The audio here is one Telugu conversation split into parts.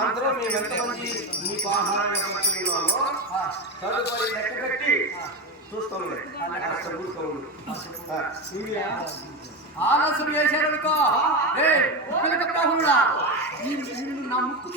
అందరూ మేము ఎంతమంది మీకు ఆహారం తదుపరి లెక్క కట్టి చూస్తాం. ఆలస్యం చేశారనుకో నా ముక్కు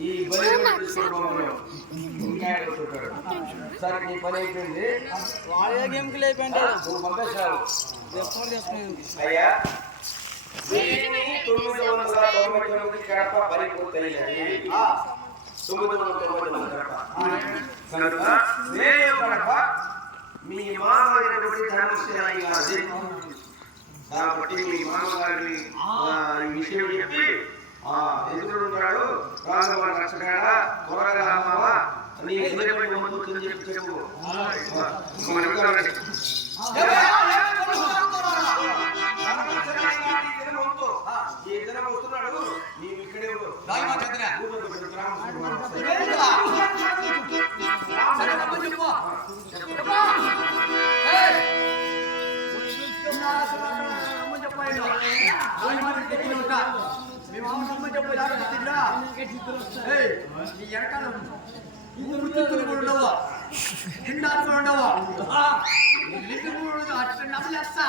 ఈ బలి సార్ నీ పని అయిపోయింది. అయ్యా 999 కడప పరిపూర్తయినది. 999 కడప కనుక నేను కడప మీ మామగారి ధర్మశ్రీ గారి కాబట్టి మీ మామగారిని విషయం చెప్పి ఎదురుంటాడు రాఘవ రక్షగాడ త్వరగా రామావా నీ ఎదురుపడి ముందు చెప్పి చెప్పు. వస్తున్నాడు నీవు ఇక్కడే ఉండవా అట్లా నమ్మలేస్తా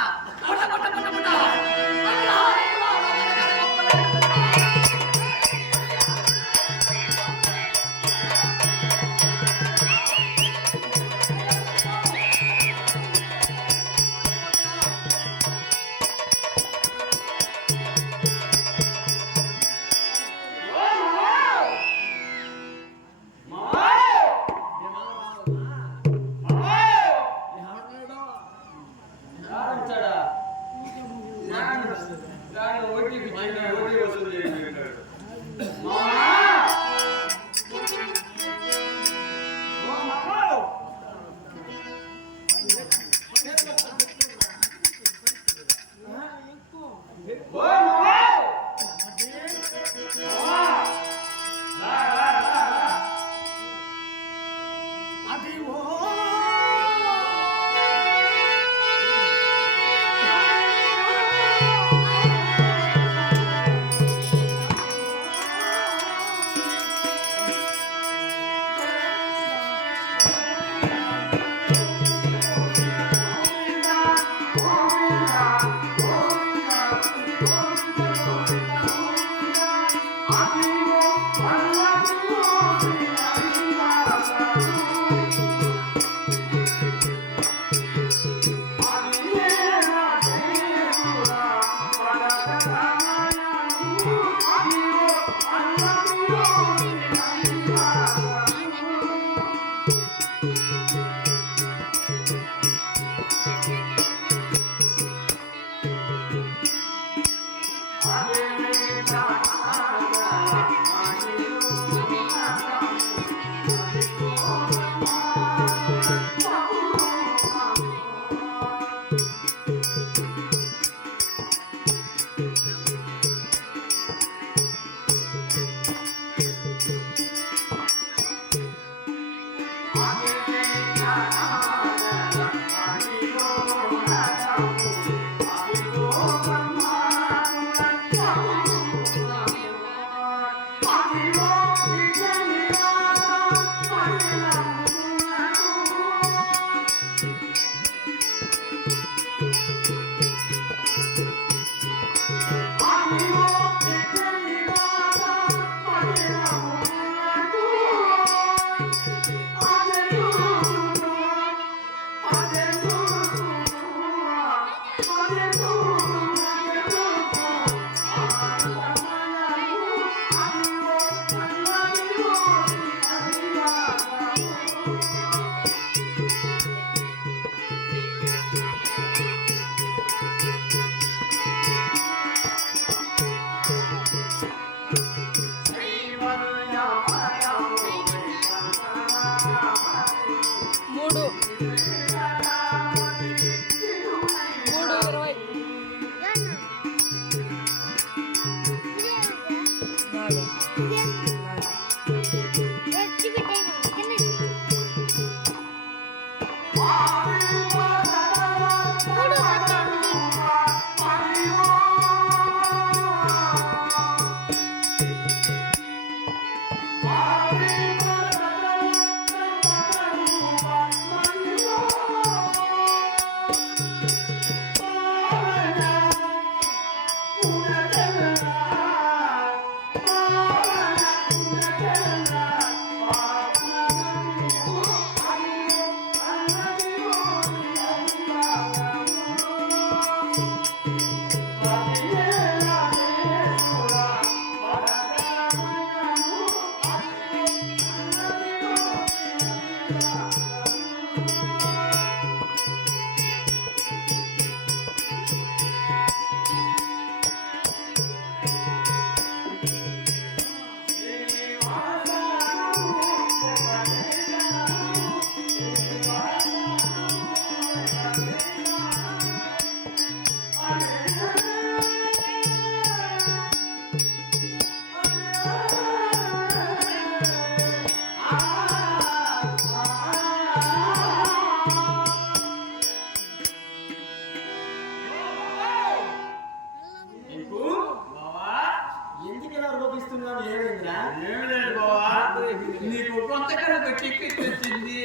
నీకు కొంతకన్నా పెట్టి తెచ్చింది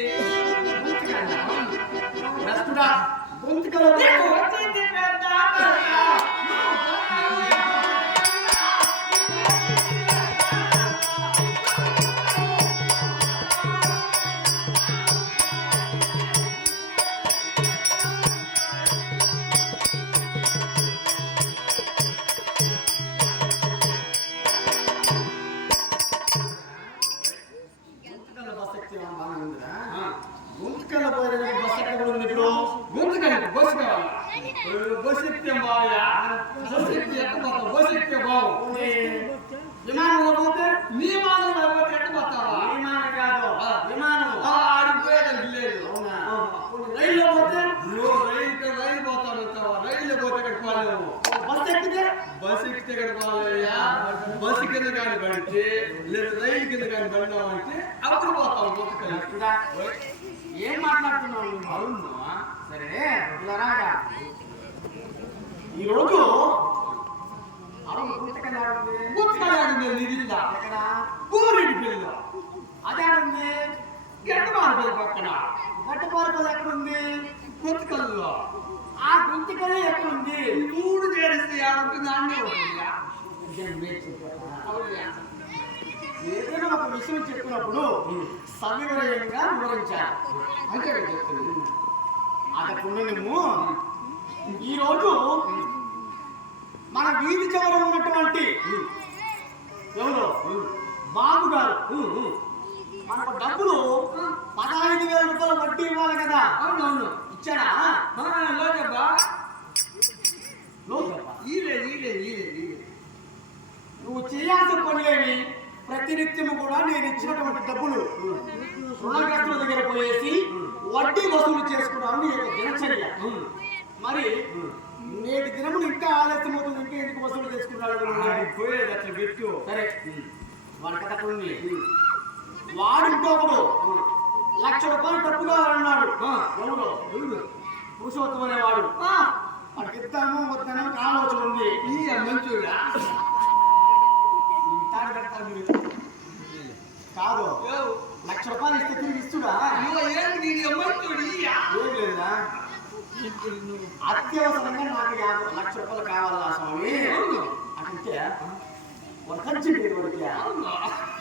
విమానంలో పోతే నీ విమానంలో పోతే ఎట్టు పోతావా? విమానం కాదు, విమానం ఆడిపోయేదానికి లేదు. రైల్లో పోతే నువ్వు రైలు పోతావు, రైల్లో పోతే ఎక్కడికి పోలేవు. బస్సు ఎక్కితే ఎక్కడికి పోలేవయ్యా. బస్సు కింద కానీ పడితే లేదు రైలు కింద కానీ పడినావంటే అప్పుడు పోతావు. ఏం మాట్లాడుతున్నావు? అవును సరే ఇలా రాగా ఈరోజు గుర్తుకలాడింది నిధిగా ఊరికి పిల్ల అదే ఉంది. గడ్డమారపల్లి పక్కన గడ్డమారపల్లి ఎక్కడుంది? గుర్తుకల్లో. ఆ గుర్తుకల్లి ఎక్కడుంది? మూడు చేరిస్తే ఏడుంటుంది అన్నీ ఏదైనా ఒక విషయం చెప్పినప్పుడు సవివరంగా వివరించాలి. అంతే చెప్తుంది. అదకుండా నువ్వు ఈరోజు మన వీధి చివర ఉన్నటువంటి ఎవరు బాబు గారు మనకు డబ్బులు 15,000 రూపాయలు వడ్డీ ఇవ్వాలి కదా. అవునవును ఇచ్చాడా? నువ్వు చేయాల్సిన పనులేవి ప్రతినిత్యము కూడా నేను ఇచ్చినటువంటి డబ్బులు రుణగ్రస్తుల దగ్గర పోయేసి వడ్డీ వసూలు చేసుకున్నాను నీ యొక్క దినచర్య. మరి నేటి దినములు ఇంకా ఆలస్యం అవుతుంది, ఇంకా ఎందుకు వసూలు చేసుకున్నాడు? పోయేది అట్లా పెట్టు. సరే వాడి కథ ఉంది. వాడు ఇంకొకడు 1,00,000 రూపాయలు డబ్బుగా అన్నాడు. ఎవరు? పురుషోత్తం అనేవాడు. వాడికి ఇద్దాము వద్దనే ఆలోచన ఉంది. ఈ మంచుడా కాదు 1,00,000 రూపాయలు ఇస్తే తిరిగి ఇస్తుడా? ఏం లేదా? అత్యవసరంగా నాకు 1,00,000 రూపాయలు కావాలా స్వామి అంటే ఒక ఖర్చు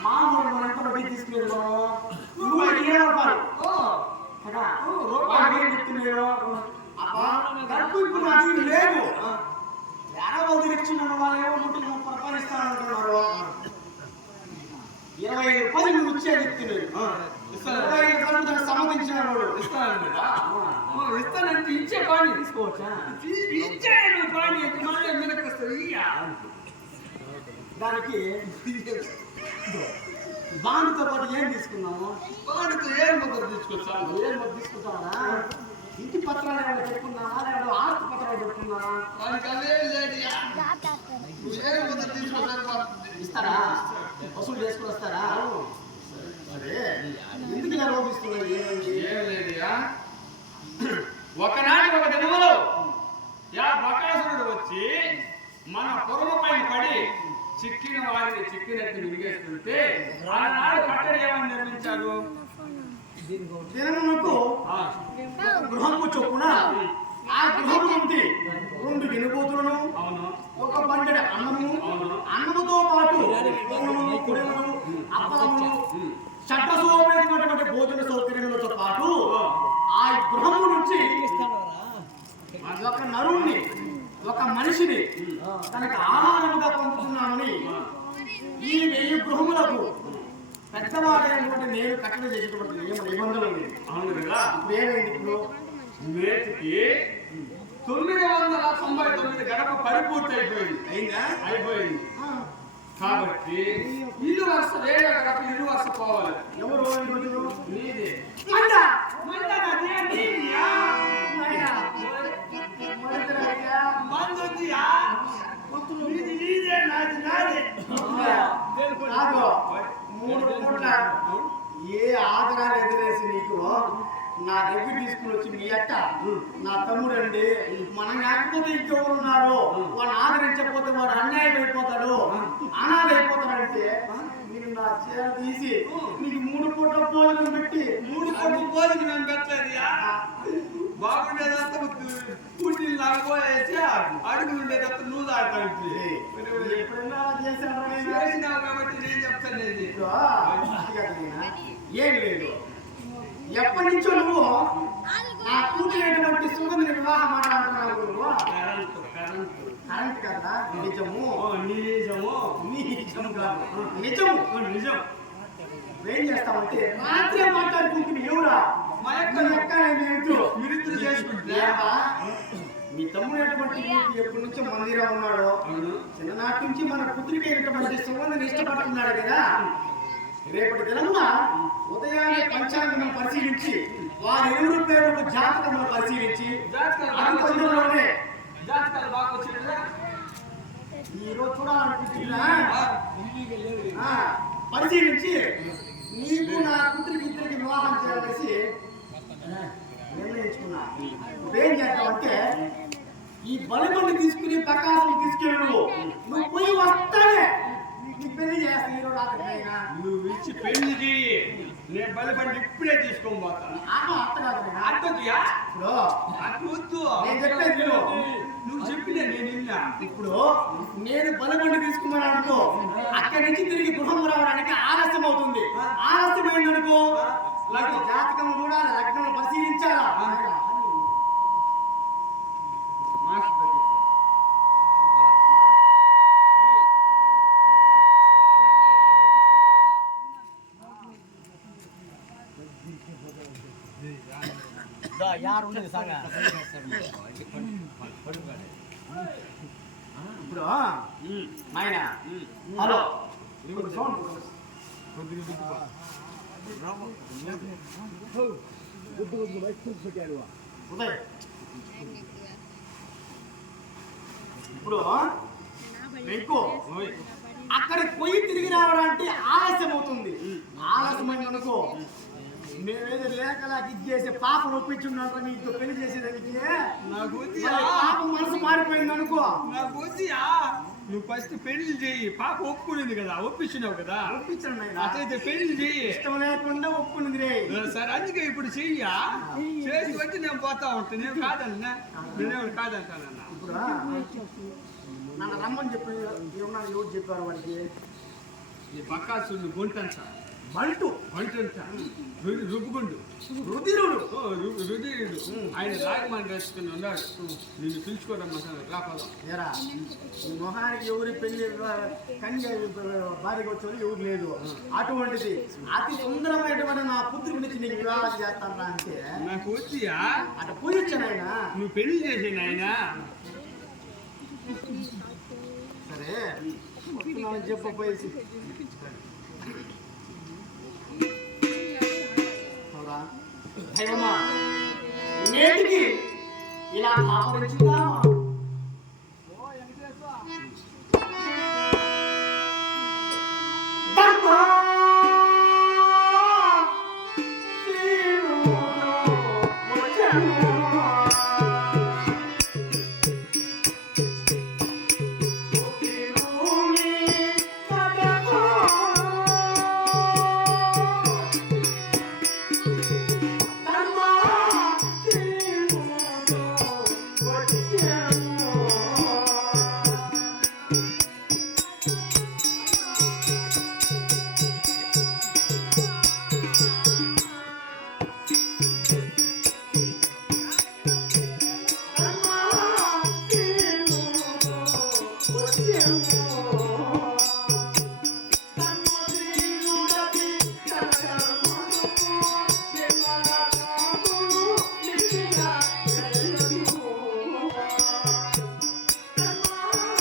మామూలు మనం ఎంత వడ్డీ తీసుకున్నాను? నువ్వు 20 రూపాయలు కదా ఏం చెప్తున్నాడు? డబ్బు ఇప్పుడు నాకు లేదు. 50 ఇచ్చిన వాళ్ళేమో 130 రూపాయలు ఇస్తానంటున్నారు. 25 రూపాయలు నువ్వు ఇచ్చేది చెప్తున్నాడు. 25 రూపాయలు సంబంధించిన వాడు ఇస్తానంటే ఇచ్చే పాని తీసుకోవచ్చా? ఇచ్చే పాని మళ్ళీ మీదకి వస్తుంది. దానికి బాండ్తో పాటు ఏం తీసుకున్నాము? బాండ్తో ఏం ముద్ర తీసుకొచ్చా? ఏం ముద్ర తీసుకుంటావా? ఇంటి పత్రాలు ఏమైనా పెట్టుకున్నావా లేదా ఆస్తి పత్రాలు పెట్టుకున్నావా? దానికి అదే లేదు. ఏం ముద్ర తీసుకొచ్చారు ఇస్తారా? వసూలు చేసుకుని వస్తారా? సరే, ఎందుకు ఇలా లోపిస్తున్నారు? ఏం లేదుయా, ఒకనాటి ఒక దినములో బకాసురుడు వచ్చి మన పొరుగు పైన పడి చిక్కిన వారిని చిక్కినట్టు మింగేస్తుంటే ఆనాడు కట్టడి ఏమని నిర్మించారు? దినములకు గృహము చొప్పున ఆ గృహం నుండి 2 వెనుబోతులను, ఒక బండెడు అన్నము, అన్నముతో పాటు పూలు, కుడుములు, అప్పలములు, చట్టసోపేతమైనటువంటి భోజన సౌకర్యములతో పాటు ఆ గృహము నుంచి ఒక నరుణ్ణి, ఒక మనిషిని తనకు ఆహారముగా పంపుతున్నామని ఈ 1000 గృహములకు పెద్దవాడైనటువంటి నేను కట్టడి చేసేటువంటి నిబంధనలు ఉంది. అవును కదా. ఇప్పుడు ఏమైంది? ఇప్పుడు నేటికి 999 గడప పరిపూర్తి అయిపోయింది. కాబట్టి ఇల్లు వరుస వేరే గడప ఇల్లు వరుస పోవాలి. ఎవరు నీదే. ఏ ఆదరాలు ఎదురేసి నీకు నా దగ్గర తీసుకుని వచ్చి మీ అక్క నా తమ్ముడండి, మనం కాకపోతే ఇంకెవరున్నారు, వాడు ఆదరించకపోతే వాడు అన్యాయం అయిపోతాడు, అనాథ అయిపోతాడంటే నేను నా చీర తీసి నీకు 3 పూట్ల భోజనం పెట్టి 3 పూట్ల భోజనం మేము పెట్టలేదు. బాగుండేదంతా పూటీలు నాకు పోయేసి అడుగు ఉండేదంతా నువ్వు దాటాడు. ఎప్పుడైనా చేసినావు కాబట్టి నేను చెప్తాను. ఏం లేదు, ఎప్పటి నుంచో నువ్వు నా కూతురైనటువంటి సుగంధిని వివాహం మాట్లాడుతున్నావు. కరెంట్ కదా, నిజము నిజము కాదు, నిజం. ఏం చేస్తామంటే రాత్రే మాట్లాడుకుంటుంది. ఎవరా మా యొక్క మీరిద్దరు చేసుకుంటే మీ తమ్ముడైనటువంటి ఎప్పటి నుంచో మందిరం ఉన్నాడు. చిన్ననాటి నుంచి మన పుత్రిక అయినటువంటి సుగంధిని ఇష్టపడుతున్నాడు కదా. రేపటి దినమున ఉదయాన్నే పంచాంగం పరిశీలించి వారి 2 పేర్లకు జాతకమును పరిశీలించి అనుబంధంలోనే జాతకాలు బాగా వచ్చిందా ఈరోజు చూడాలనుకుంటున్నా. పరిశీలించి నీకు నా కూతురికి ఇద్దరికి వివాహం చేయాలనేసి నిర్ణయించుకున్నా. నువ్వేం చేస్తావంటే ఈ బలిబండి తీసుకుని ప్రకాశం తీసుకెళ్ళు. నువ్వు పోయి వస్తానే నీ పెళ్లి చేస్తా. ఈరోజు రాత్రికైనా నువ్వు ఇచ్చి పెళ్లి చేయి, నేను బలిబండి ఇప్పుడే తీసుకొని పోతాను. అట్టొద్దుయా, అట్టొద్దు. నేను చెప్పేది విను. నువ్వు చెప్పినా నేను విన్నా. ఇప్పుడు నేను బలిబండి తీసుకున్నాను అనుకో, అక్కడి నుంచి తిరిగి గృహం రావడానికి ఆలస్యం అవుతుంది. ఆలస్యమైంది అనుకో, జాతకం చూడాలి, లగ్నం పరిశీలించాలా. ఇప్పుడు ఆయన హలో ఉదయ్, ఇప్పుడు ఎక్కువ అక్కడికి పోయి తిరిగి రావడానికి ఆలస్యం అవుతుంది. ఆలస్యమైన అనుకో, మేమేదో లేకలాకి ఇచ్చేసి పాపను ఒప్పించున్నాక నీకు పెళ్లి చేసేదానికి పాప మనసు మారిపోయింది అనుకో. నువ్వు ఫస్ట్ పెళ్లి చేయి. పాప ఒప్పుకునింది కదా, ఒప్పించినావు కదా. ఒప్పించండి అట్లయితే పెళ్లి చెయ్యి. ఇష్టం లేకుండా ఒప్పుకునింది రే. సరే, అందుకే ఇప్పుడు చెయ్యా. చేసి వచ్చి నేను పోతా ఉంటాను. నేను కాదన్నా, నేనేవాడు కాదంటానన్నా. ఇప్పుడు నన్ను రమ్మని చెప్పి ఏమన్నా ఎవరు చెప్పారు వాడికి? ఈ బకాసుని గుంటంట బంటు రుబ్బుగుండు రుధిరుడు రుధిరుడు ఆయన రాగమాని రాసుకుని ఉన్నాడు. నిన్ను పిలుచుకోరమ్మంటాను. రాపదం ఏరా, ఈ మొహానికి ఎవరి పెళ్లి కన్య భార్యగా వచ్చేది ఎవరు లేదు. అటువంటిది అతి సుందరమైనటువంటి నా పుత్రుడి నుంచి నీకు వివాహం చేస్తాను అంటే నాకు వచ్చియా. అటు పూజించాను ఆయన. నువ్వు పెళ్లి చేసాను ఆయన. సరే చెప్పేసి దైవమా, నేటికి ఇలా ఆపరించుదామా?